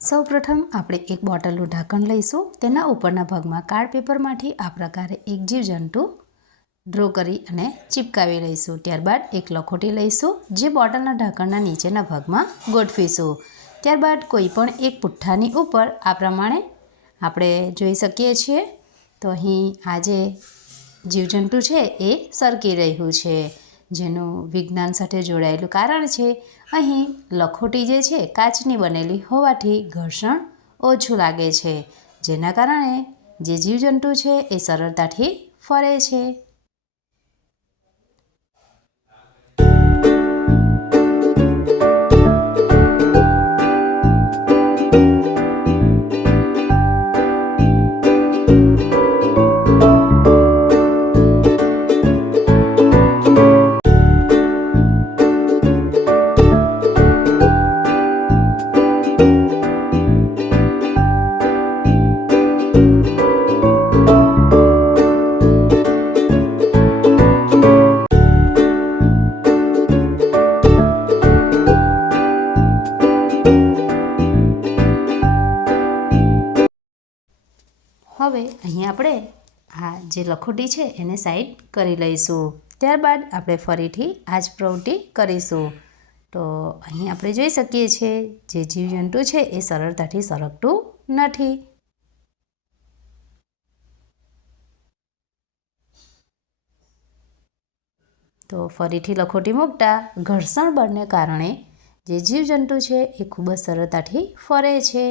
સૌપ્રથમ આપણે એક બોટલનું ઢાંકણ લઈશું। તેના ઉપરના ભાગમાં કાર્ડ પેપરમાંથી આ પ્રકારે એક જીવજંતુ ડ્રો કરી અને ચિપકાવી લઈશું। ત્યારબાદ એક લખોટી લઈશું, જે બોટલના ઢાંકણના નીચેના ભાગમાં ગોઠવીશું। ત્યારબાદ કોઈ પણ એક પુઠ્ઠાની ઉપર આ પ્રમાણે આપણે જોઈ શકીએ છીએ તો અહીં આ જે જીવજંતુ છે એ સરકી રહ્યું છે, જેનું વિજ્ઞાન સાથે જોડાયેલું કારણ છે। અહીં લખોટી જે છે કાચની બનેલી હોવાથી ઘર્ષણ ઓછું લાગે છે, જેના કારણે જે જીવજંતુ છે એ સરળતાથી ફરે છે। હવે અહીં આપણે આ જે લખોટી છે એને સાઈડ કરી લઈશું। ત્યારબાદ આપણે ફરીથી આ જ પ્રવૃત્તિ કરીશું। તો અહીં આપણે જોઈ શકીએ છીએ જે જીવજંતુ છે એ સરળતાથી સરકતું નથી। તો ફરીથી લખોટી મૂકતા ઘર્ષણ બળને કારણે જે જીવજંતુ છે એ ખૂબ જ સરળતાથી ફરે છે।